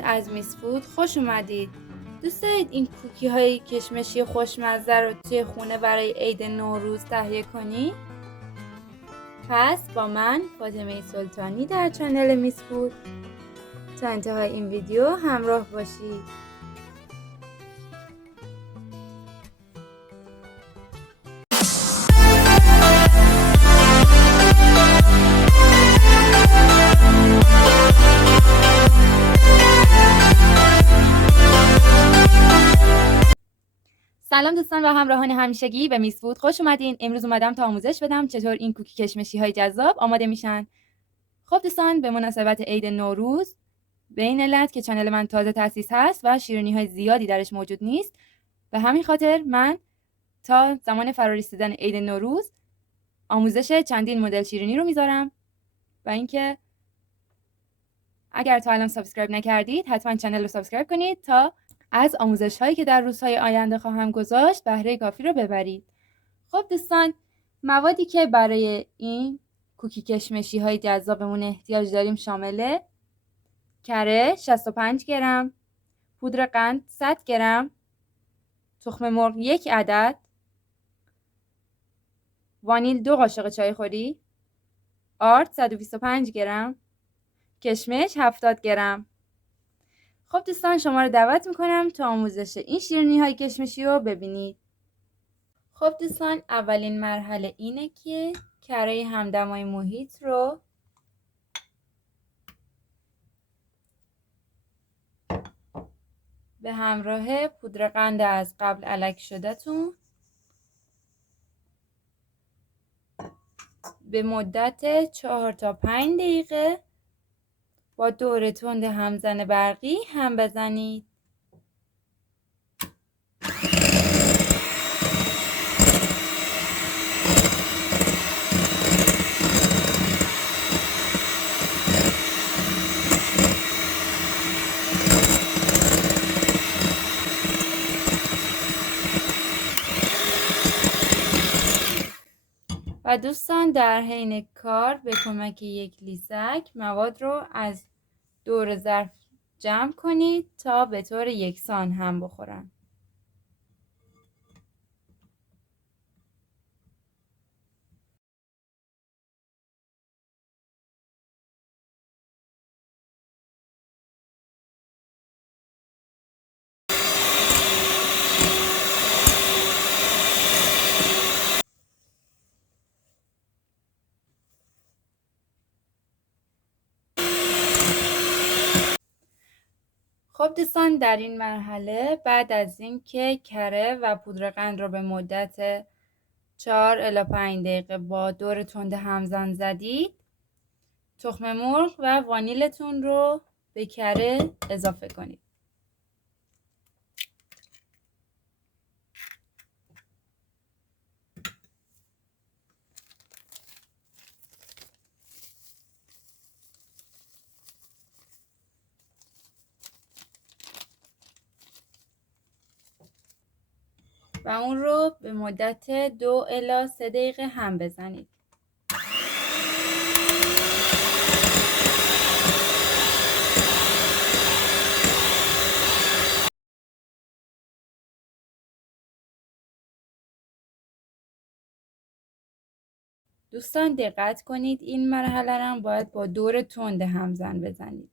از میس فود خوش اومدید. دوست دارید این کوکی های کشمشی خوشمزه رو توی خونه برای عید نوروز تهیه کنید؟ پس با من فاطمه سلطانی در چنل میس فود تا انتهای این ویدیو همراه باشید. سلام دوستان و همراهان همیشگی به میس فود خوش اومدین. امروز اومدم تا آموزش بدم چطور این کوکی کشمشی های جذاب آماده میشن. خب دوستان، به مناسبت عید نوروز به این علت که چنل من تازه تأسیس هست و شیرینی های زیادی درش موجود نیست، به همین خاطر من تا زمان فرارسیدن عید نوروز آموزش چندین مدل شیرینی رو میذارم و اینکه اگر تا الان سابسکرایب نکردید حتما چنل رو سابسکرایب کنید تا از آموزش هایی که در روزهای آینده خواهم گذاشت بهره کافی رو ببرید. خب دوستان، موادی که برای این کوکی کشمشی های جذابمون احتیاج داریم شامل کره 65 گرم، پودر قند 100 گرم، تخم مرغ 1 عدد، وانیل 2 قاشق چای خوری، آرد 125 گرم، کشمش 70 گرم. خب دوستان، شما رو دعوت میکنم تا آموزش این شیرینی های کشمشی رو ببینید. خب دوستان، اولین مرحله اینه که کره همدمای محیط رو به همراه پودر قند از قبل الک شده‌تون به مدت 4 تا 5 دقیقه با دور تند همزن برقی هم بزنید. و دوستان، در حین کار به کمک یک لیسک مواد رو از دور ظرف جمع کنید تا به طور یکسان هم بخورن. خب دوستان، در این مرحله بعد از اینکه کره و پودر قند رو به مدت 4 الی 5 دقیقه با دور تند همزن زدید، تخم مرغ و وانیلتون رو به کره اضافه کنید. و اون رو به مدت 2 الی 3 دقیقه هم بزنید. دوستان دقت کنید، این مرحله رو باید با دور تند همزن بزنید.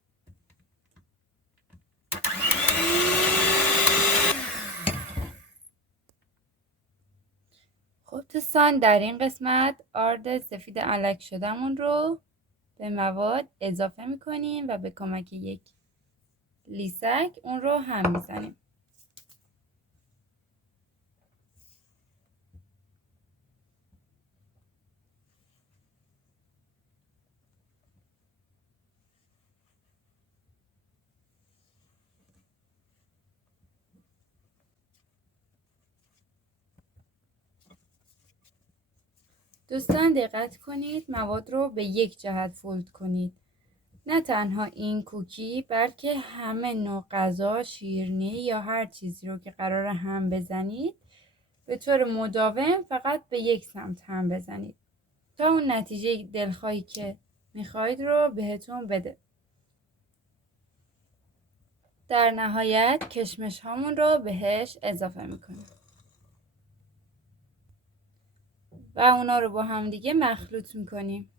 خب دوستان، در این قسمت آرد سفید الک شدهمون رو به مواد اضافه میکنیم و به کمک یک لیسک اون رو هم میزنیم. دوستان دقت کنید، مواد رو به یک جهت فولد کنید. نه تنها این کوکی بلکه همه نوع غذا، شیرینی یا هر چیزی رو که قراره هم بزنید به طور مداوم فقط به یک سمت هم بزنید تا اون نتیجه دلخواهی که میخواید رو بهتون بده. در نهایت کشمش هامون رو بهش اضافه میکنیم و اونا رو با هم دیگه مخلوط میکنیم.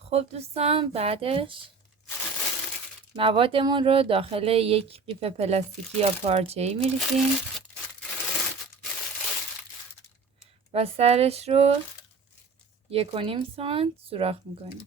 خب دوستان، بعدش موادمون رو داخل یک قیف پلاستیکی یا پارچه‌ای می‌ریزیم و سرش رو 1.5 سانت سوراخ میکنیم.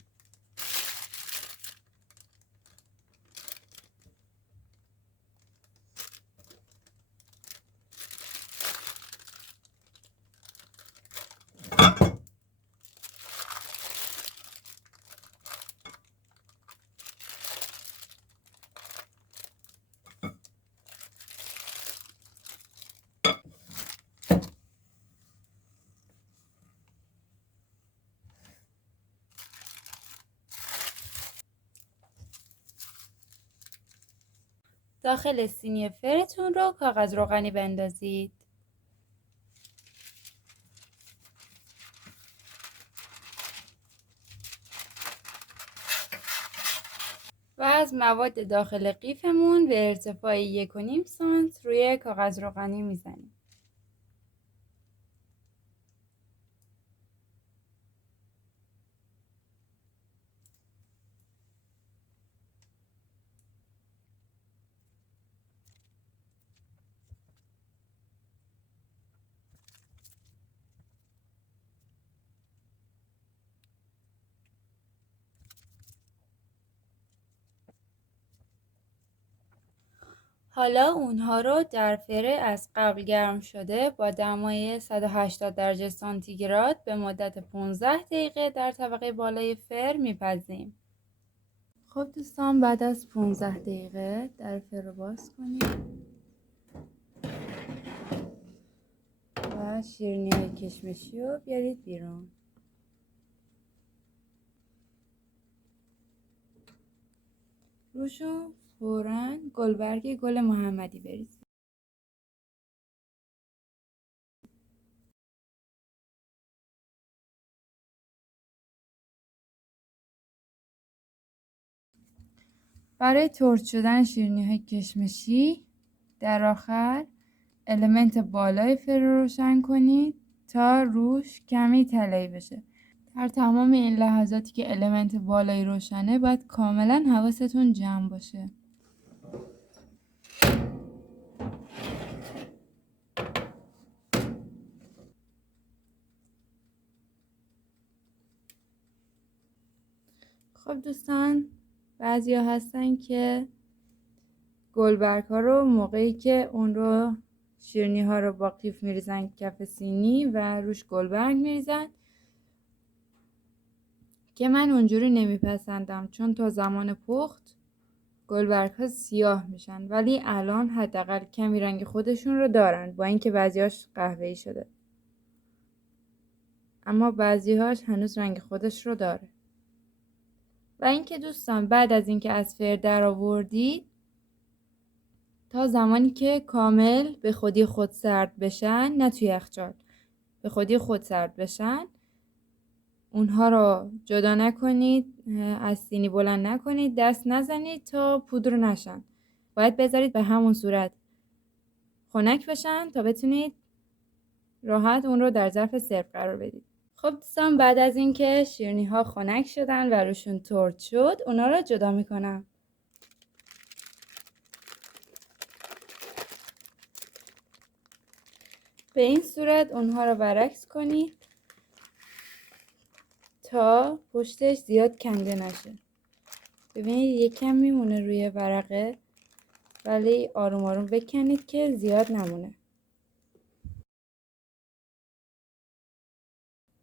داخل سینی فرتون رو کاغذ روغنی بندازید و از مواد داخل قیفمون به ارتفاع 1.5 سانت روی کاغذ روغنی میزنیم. حالا اونها رو در فره از قبل گرم شده با دمای 180 درجه سانتیگراد به مدت 15 دقیقه در طبقه بالای فر میپزیم. خب دوستان، بعد از 15 دقیقه در فر رو باز کنیم و شیرینی های کشمشی رو بیارید بیرون. روشون فوراً گلبرگ گل محمدی بریزید. برای ترد شدن شیرینی های کشمشی در آخر المنت بالای فر رو روشن کنید تا روش کمی طلایی بشه. در تمام این لحظاتی که المنت بالایی روشنه باید کاملا حواستون جمع باشه. خب دوستان، بعضیا هستن که گلبرگ ها رو موقعی که اون رو شیرینی ها رو با قیف میریزن کف سینی و روش گلبرگ میریزن که من اونجوری نمیپسندم، چون تا زمان پخت گلبرگ ها سیاه میشن، ولی الان حداقل کمی رنگ خودشون رو دارن با اینکه بعضیاش قهوه‌ای شده، اما بعضیهاش هنوز رنگ خودش رو داره. و اینکه دوستان، بعد از اینکه از فر در آوردید تا زمانی که کامل به خودی خود سرد بشن، نه توی یخچال، به خودی خود سرد بشن، اونها رو جدا نکنید، از سینی بلند نکنید، دست نزنید تا پودر نشن. باید بذارید به همون صورت خنک بشن تا بتونید راحت اون رو در ظرف سرو قرار بدید. خب دوستان، بعد از اینکه شیرینی ها خنک شدن و روشون ترد شد، اونا رو جدا میکنم. به این صورت اونها رو برعکس کنید تا پشتش زیاد کنده نشه. ببینید یکم میمونه روی ورقه، ولی آروم آروم بکنید که زیاد نمونه.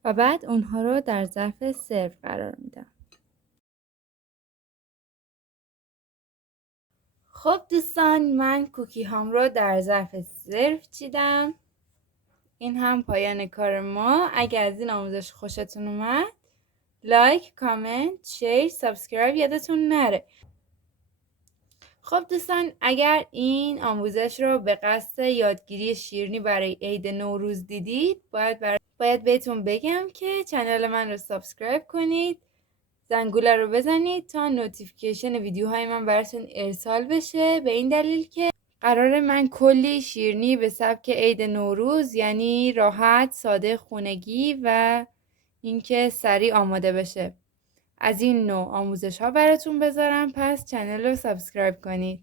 و بعد اونها رو در ظرف سرو قرار میدم. خب دوستان، من کوکی هام رو در ظرف سرو چیدم. این هم پایان کار ما. اگر از این آموزش خوشتون اومد، لایک، کامنت، شیر، سابسکرایب یادتون نره. خب دوستان، اگر این آموزش رو به قصد یادگیری شیرینی برای عید نوروز دیدید، باید بهتون بگم که چنل من رو سابسکرایب کنید، زنگوله رو بزنید تا نوتیفیکیشن ویدیوهای من براتون ارسال بشه، به این دلیل که قرار من کلی شیرینی به سبک عید نوروز، یعنی راحت، ساده، خونگی و اینکه سریع آماده بشه، از این نوع آموزش ها براتون بذارم. پس چنل رو سابسکرایب کنید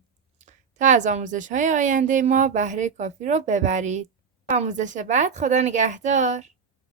تا از آموزش های آینده ما بهره کافی رو ببرید. آموزش بعد، خدا نگهدار.